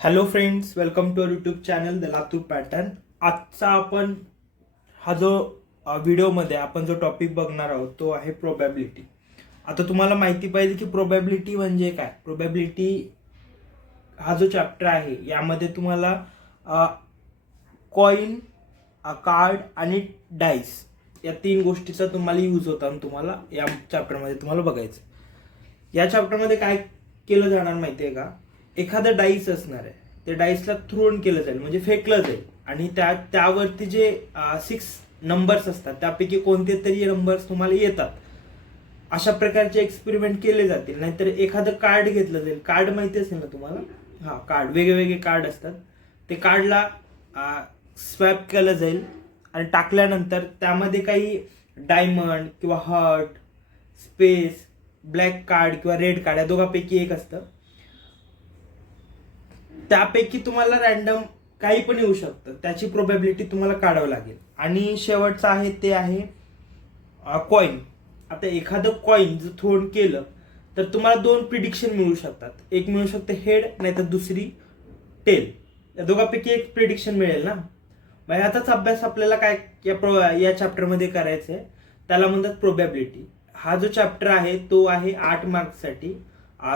Hello friends, welcome to our YouTube channel the Latur pattern. आजचा आपण हा जो व्हिडिओमध्ये आपण जो टॉपिक बघणार आहोत तो आहे प्रोबॅबिलिटी. आता तुम्हाला माहिती पाहिजे की प्रोबॅबिलिटी म्हणजे काय. प्रोबॅबिलिटी हा जो चॅप्टर आहे यामध्ये तुम्हाला कॉइन, कार्ड आणि डाईस या तीन गोष्टीचा तुम्हाला यूज होता आणि तुम्हाला या चॅप्टरमध्ये तुम्हाला बघायचं. या चॅप्टरमध्ये काय केलं जाणार माहिती आहे का, एखादं डाईस असणार आहे, ते डाईसला थ्रोन केलं जाईल म्हणजे फेकलं जाईल आणि त्यावरती जे 6 नंबर्स असतात त्यापैकी कोणते तरी नंबर्स तुम्हाला येतात. अशा प्रकारचे एक्सपेरिमेंट केले जातील. नाहीतर एखादं कार्ड घेतलं जाईल. कार्ड माहिती असेल ना तुम्हाला. कार्ड वेगवेगळे कार्ड असतात. ते कार्डला स्वॅप केलं जाईल आणि टाकल्यानंतर त्यामध्ये काही डायमंड किंवा हार्ट, स्पेस, ब्लॅक कार्ड किंवा रेड कार्ड या दोघांपैकी एक असतं. त्यापैकी तुम्हाला रॅन्डम काही पण येऊ शकतं. त्याची प्रोबॅबिलिटी तुम्हाला काढावं लागेल. आणि शेवटचं आहे ते आहे कॉइन. आता एखादं कॉइन जर थ्रोन केलं तर तुम्हाला 2 प्रिडिक्शन मिळू शकतात. एक मिळू शकते हेड, नाहीतर दुसरी टेल. या दोघांपैकी एक प्रिडिक्शन मिळेल ना. मग याचाच अभ्यास आपल्याला काय या चॅप्टरमध्ये करायचा आहे. त्याला म्हणतात प्रोबॅबिलिटी. हा जो चॅप्टर आहे तो आहे 8 मार्क्ससाठी,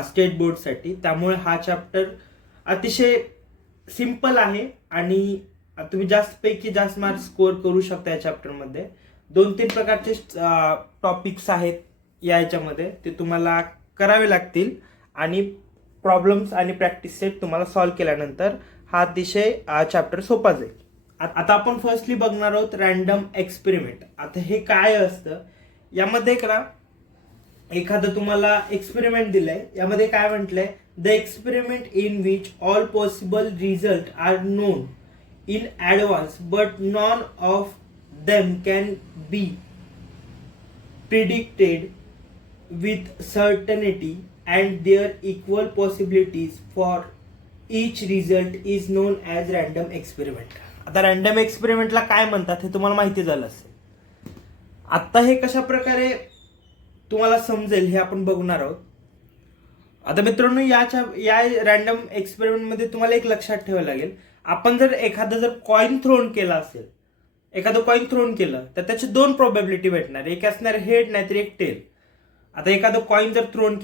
स्टेट बोर्डसाठी. त्यामुळे हा चॅप्टर अतिशय सिंपल आहे आणि तुम्ही जास्त पैकी जास्त मार्क्स स्कोअर करू शकता. या चॅप्टरमध्ये 2-3 प्रकारचे टॉपिक्स आहेत याच्यामध्ये, ते तुम्हाला करावे लागतील आणि प्रॉब्लेम्स आणि प्रॅक्टिस सेट तुम्हाला सॉल्व्ह केल्यानंतर हा अतिशय चॅप्टर सोपा जाईल. आता आपण फर्स्टली बघणार आहोत रॅन्डम एक्सपेरिमेंट. आता हे काय असतं, यामध्ये एखादं तुम्हाला एक्सपेरिमेंट दिलंय. यामध्ये काय म्हटलंय, the experiment in which all possible result are known in advance but none of them can be predicted with certainty and there equal possibilities for each result is known as random experiment. आता random एक्सपेरिमेंटला काय म्हणतात हे तुम्हाला माहिती झालं असेल. आता हे कशा प्रकारे तुम्हाला समजेल हे आपण बघणार आहोत. आता मित्रांनो, या रॅन्डम एक्सपेरिमेंटमध्ये तुम्हाला एक लक्षात ठेवायला लागेल, आपण जर एखादं कॉइन थ्रोन केला असेल, एखादं कॉइन थ्रोन केलं तर त्याची 2 प्रोबॅबिलिटी भेटणार. एक असणार हेड, नाहीतर एक टेल. आता एखादं कॉइन जर थ्रोन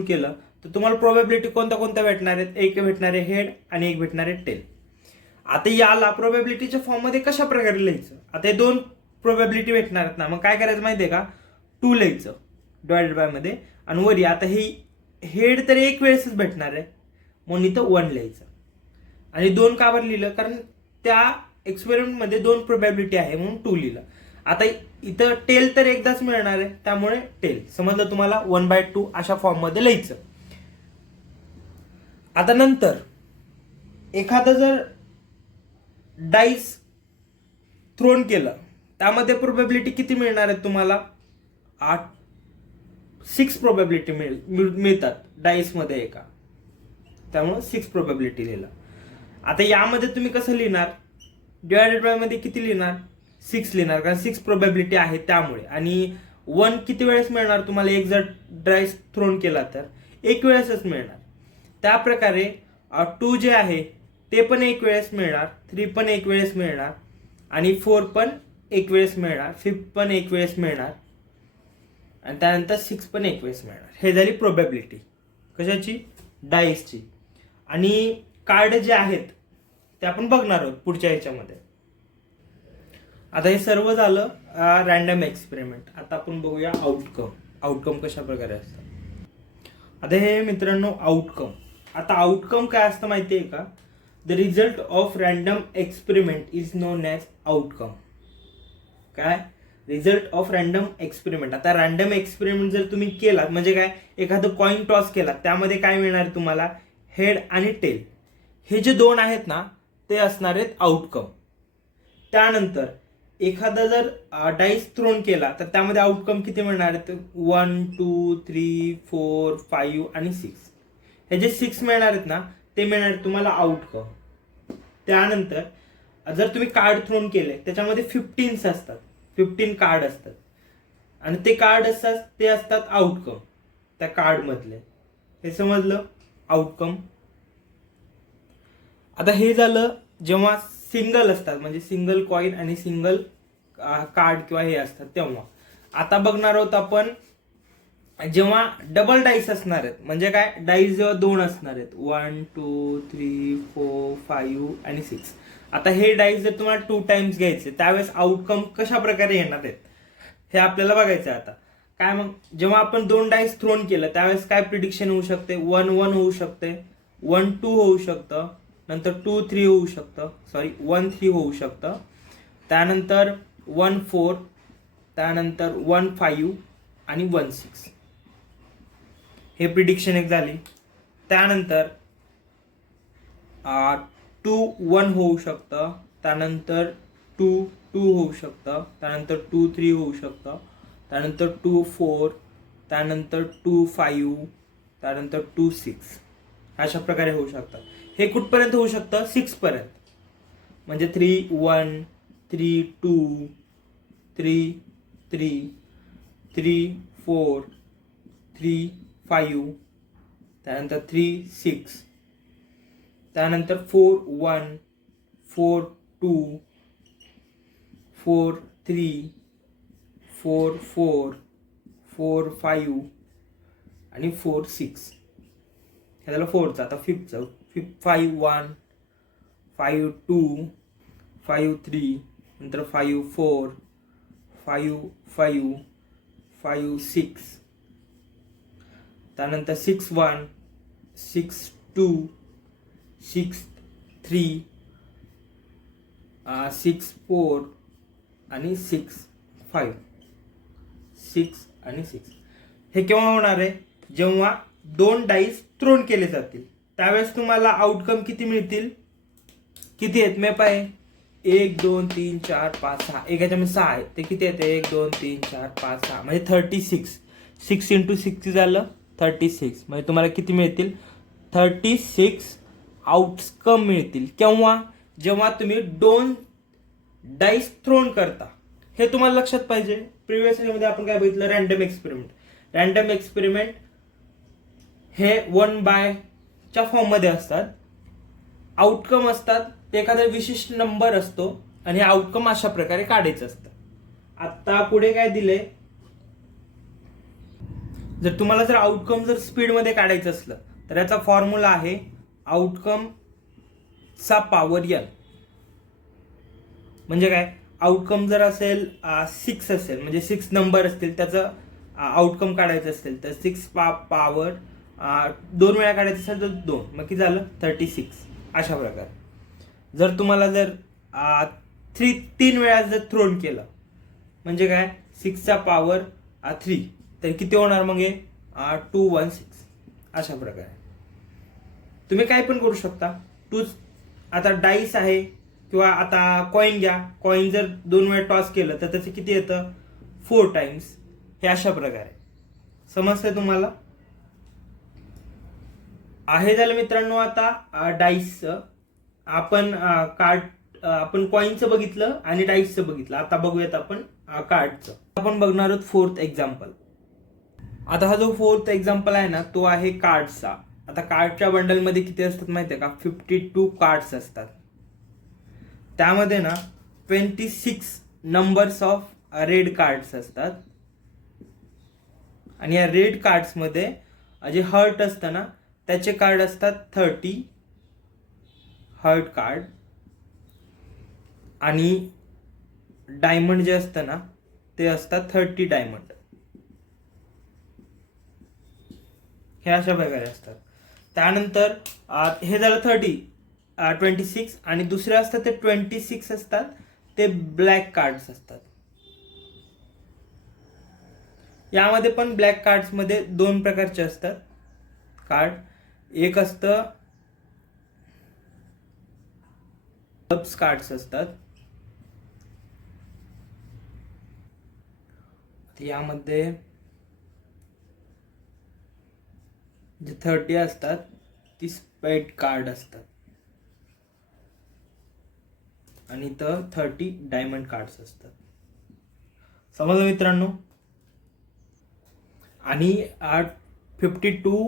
केलं तर तुम्हाला प्रोबॅबिलिटी कोणत्या भेटणार आहेत. एक भेटणार आहे हेड आणि एक भेटणार आहे टेल. आता याला प्रोबॅबिलिटीच्या फॉर्ममध्ये कशा प्रकारे लिहायचं. आता हे 2 प्रोबॅबिलिटी भेटणार आहेत ना, मग काय करायचं माहितीये का, 2 लिहायचं डिवायडेड बाय मध्ये. आणि वरी आता ही हेड तर एक वेळेसच भेटणार आहे म्हणून इथं 1 लिहायचं. आणि 2 का बरं लिहिलं, कारण त्या एक्सपेरिमेंट मध्ये 2 प्रोबॅबिलिटी आहे म्हणून 2 लिहिलं. आता इथं टेल तर एकदाच मिळणार आहे त्यामुळे टेल समजलं तुम्हाला. 1/2 अशा फॉर्म मध्ये लिहायचं. आता नंतर एखादं जर डाईस थ्रोन केलं, त्यामध्ये प्रोबॅबिलिटी किती मिळणार आहे तुम्हाला, 6 प्रोबॅबिलिटी मिळतात डाईस मध्ये एका. त्यामुळे 6 प्रोबॅबिलिटी लिहिलं. आता यामध्ये तुम्ही कसं लिहिणार, डिवायडेड बाय मध्ये किती लिहिणार, 6 लिहिणार, कारण 6 प्रोबॅबिलिटी आहे त्यामुळे. आणि 1 किती वेळेस मिळणार तुम्हाला, एक जर डाईस थ्रोन केला तर एक वेळेसच मिळणार. त्या प्रकारे 2 जे आहे ते पण एक वेळेस मिळणार, 3 पण एक वेळेस मिळणार आणि 4 पण एक वेळेस मिळणार, 5 पण एक वेळेस मिळणार आणि त्यानंतर 6 पण एक वेळेस मिळणार. हे झाली प्रोबॅबिलिटी कशाची, डाईसची. आणि कार्ड जे आहेत ते आपण बघणार आहोत पुढच्या ह्याच्यामध्ये. आता हे सर्व झालं रॅन्डम एक्सपेरिमेंट. आता आपण बघूया आउटकम कशा प्रकारे असतात. आता हे मित्रांनो आउटकम. आता आउटकम काय असतं माहिती आहे का, the result of random experiment is known as outcome. काय, रिझल्ट ऑफ रॅन्डम एक्सपेरिमेंट. आता रॅन्डम एक्सपेरिमेंट जर तुम्ही केला म्हणजे काय, एखादं कॉइन टॉस केला, त्यामध्ये काय मिळणार तुम्हाला, हेड आणि टेल. हे जे 2 आहेत ना ते असणार आहेत आउटकम. त्यानंतर एखादा जर डाईस थ्रोन केला तर त्यामध्ये आउटकम किती मिळणार आहेत, 1, 2, 3, 4, 5 आणि 6. हे जे 6 मिळणार आहेत ना ते मिळणार तुम्हाला आउटकम. त्यानंतर जर तुम्ही कार्ड थ्रोन केले त्याच्यामध्ये 15 असतात, 15 कार्ड असतात आणि ते कार्ड असतात ते असतात आउटकम त्या कार्ड मधले. हे समजलं. आउटकम. आता हे झालं जेव्हा सिंगल असतात, म्हणजे सिंगल कॉइन आणि सिंगल कार्ड किंवा हे असतात तेव्हा. आता बघणार आहोत आपण जेव्हा डबल डाईस असणार आहेत, म्हणजे काय, डाईस जेव्हा 2 असणार आहेत, 1 2 3 4 5 आणि 6. आता हे डाईस जर तुम्हाला 2 टाइम्स घ्यायचे त्यावेळेस आउटकम कशा प्रकारे येणार आहेत हे आपल्याला बघायचं आहे. आता काय मग, जेव्हा आपण 2 डाईस थ्रोन केलं त्यावेळेस काय प्रिडिक्शन होऊ शकते, 1 1 होऊ शकते, 1 2 होऊ शकतं, नंतर 2 3 होऊ शकतं, 1 3 होऊ शकतं, त्यानंतर 1 4, त्यानंतर 1 5 आणि 1 6. हे प्रिडिक्शन एक झाली. त्यानंतर 2 1 होऊ शकतं, त्यानंतर 2 2 होऊ शकतं, त्यानंतर 2 3 होऊ शकतं, त्यानंतर 2 4, त्यानंतर 2 5, त्यानंतर 2 6. अशा प्रकारे होऊ शकतं. हे कुठपर्यंत होऊ शकतं, 6 पर्यंत. म्हणजे 3 1 3 2 3 3 3 4 3 5, त्यानंतर 3 6, त्यानंतर 4 1 4 2 4 3 4 4 4 5 आणि 4 6. हे झालं 4चं. आता 5चं, 5 1 5 2 5 3, नंतर 5 4 5 5 5 6, त्यानंतर 6 1 6 2 6 3 6 4 आणि 6 5. 6 आणि 6. हे केव्हा होणार आहे, जेव्हा 2 डाईस थ्रोन केले जातील त्यावेळेस तुम्हाला आउटकम किती मिळतील, किती आहेत मे पाय, 1 2 3 4 5 6. एक ह्याच्यामध्ये 6 आहे, ते किती येते, 1 2 3 4 5 6, म्हणजे 36. 6 × 6 झालं 36. म्हणजे तुम्हाला किती मिळतील, 36 आउटकम मिळतील. केव्हा, जेव्हा तुम्ही 2 डाईस थ्रोन करता. हे तुम्हाला लक्षात पाहिजे. प्रिव्हियस मध्ये आपण काय बघितलं, रॅन्डम एक्सपेरिमेंट. रॅन्डम एक्सपेरिमेंट हे 1 बायच्या फॉर्म मध्ये असतात. आउटकम असतात ते एखादा विशिष्ट नंबर असतो आणि हे आउटकम अशा प्रकारे काढायचं असतं. आता पुढे काय दिले, जर तुम्हाला जर आउटकम जर स्पीड मध्ये काढायचं असलं तर याचा फॉर्म्युला आहे आउटकम चा पॉवर n. म्हणजे काय, आउटकम जर असेल 6 असेल, म्हणजे 6 नंबर असतील, त्याचं आउटकम काढायचं असेल तर 6 पॉवर 2 वेळा काढायचं असेल तर 2, मग किती झालं 36. अशा प्रकारे. जर तुम्हाला जर 3 वेळा जर थ्रोन केलं म्हणजे काय, 6चा पॉवर 3, तर किती होणार मग हे 216. अशा प्रकारे तुम्ही काय पण करू शकता. आता डाईस आहे किंवा आता कॉइन घ्या, कॉइन जर 2 वेळा टॉस केलं तर त्याचे किती येतं, 4 टाइम्स. हे अशा प्रकारे समजतंय तुम्हाला. आहे झालं मित्रांनो. आता डाईसचं आपण आपण कॉइनचं बघितलं आणि डाईसचं बघितलं. आता बघूयात आपण कार्डचं. आपण बघणार आहोत 4th एक्झाम्पल. आता हा जो 4th एक्झाम्पल आहे ना तो आहे कार्डचा. आता कार्डच्या बंडलमध्ये किती असतात माहितीये का, 52 कार्ड्स असतात. त्यामध्ये ना 26 नंबर्स ऑफ रेड कार्ड्स असतात. आणि या रेड कार्ड्स मध्ये जे हर्ट असतं ना त्याचे कार्ड असतात 30 हर्ट कार्ड. आणि डायमंड जे असतं ना ते असतात 30 डायमंड. हे अशा प्रकारे असतात. त्यानंतर हे झालं 26 आणि दुसरे असतात ते 26 असतात, ते ब्लॅक कार्ड्स असतात. यामध्ये पण ब्लॅक कार्ड्स मध्ये 2 प्रकारचे असतात कार्ड. एक असतं क्लब्स कार्ड्स असतात. यामध्ये जे 30 असतात ती स्पेड कार्ड असतात आणि इथं 30 डायमंड कार्ड्स असतात. समजलं मित्रांनो. आणि 52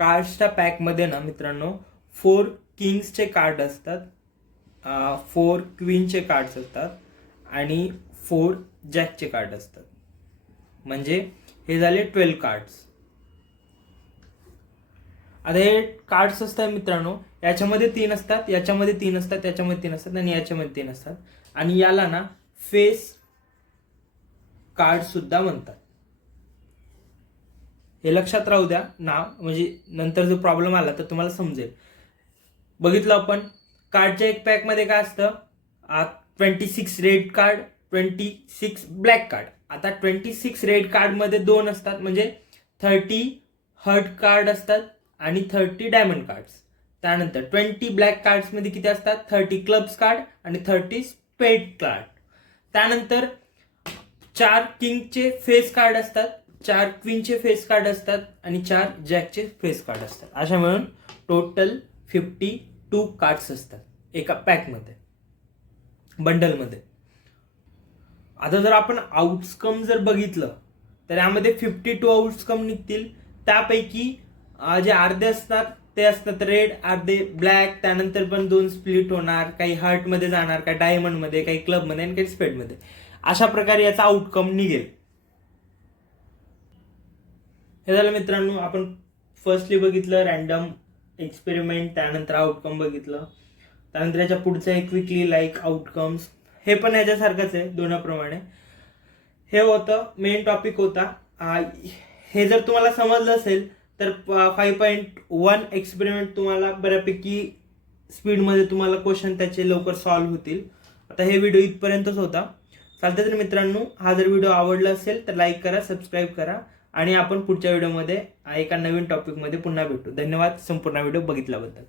कार्ड्सच्या पॅकमध्ये ना मित्रांनो 4 किंग्सचे कार्ड असतात, 4 क्वीनचे कार्ड्स असतात आणि 4 जॅकचे कार्ड असतात. म्हणजे हे झाले 12 कार्ड्स. आता हे कार्ड्स असतात मित्रांनो, याच्यामध्ये 3 असतात, याच्यामध्ये 3 असतात, याच्यामध्ये 3 असतात आणि याच्यामध्ये 3 असतात. आणि याला ना फेस कार्ड सुद्धा म्हणतात. हे लक्षात राहू द्या नाव, म्हणजे नंतर जो प्रॉब्लेम आला तर तुम्हाला समजेल. बघितलं आपण कार्डच्या एक पॅक मध्ये काय असतं, 26 रेड कार्ड, 26 ब्लॅक कार्ड. आता 26 रेड कार्ड मध्ये 2 असतात, म्हणजे 30 हर्ट कार्ड असतात आणि 30 डायमंड कार्ड्स. त्यानंतर 20 ब्लॅक कार्ड्स मध्ये किती असतात, 30 क्लब्स कार्ड आणि 30 स्पेड कार्ड. त्यानंतर 4 किंगचे फेस कार्ड असतात, 4 क्वीनचे फेस कार्ड असतात आणि 4 जॅकचे फेस कार्ड असतात. अशा मिळून टोटल 52 कार्ड्स असतात एका पॅकमध्ये, बंडलमध्ये. आता जर आपण आउटकम जर बघितलं तर यामध्ये 52 आउटकम निघतील. त्यापैकी जे अर्धे असतात ते असतात रेड, अर्धे ब्लॅक. त्यानंतर पण 2 स्प्लिट होणार, काही हार्ट मध्ये जाणार, काही डायमंड मध्ये, काही क्लब मध्ये आणि काही स्पेड मध्ये. अशा प्रकारे याचा आउटकम निघेल. हे झालं मित्रांनो, आपण फर्स्टली बघितलं रॅन्डम एक्सपेरिमेंट, त्यानंतर आउटकम बघितलं. त्यानंतर याच्या पुढचं आहे क्विकली लाईक आउटकम्स. हे पण याच्यासारखंच आहे दोनाप्रमाणे. हे होतं मेन टॉपिक होता. हे जर तुम्हाला समजलं असेल तर 5.1 एक्सपेरिमेंट तुम्हाला बऱ्यापैकी स्पीडमध्ये तुम्हाला क्वेश्चन त्याचे लवकर सॉल्व्ह होतील. आता हे व्हिडिओ इथपर्यंतच होता. चालतं तर मित्रांनो, हा जर व्हिडिओ आवडला असेल तर लाईक करा, सबस्क्राईब करा आणि आपण पुढच्या व्हिडिओमध्ये एका नवीन टॉपिकमध्ये पुन्हा भेटू. धन्यवाद संपूर्ण व्हिडिओ बघितल्याबद्दल.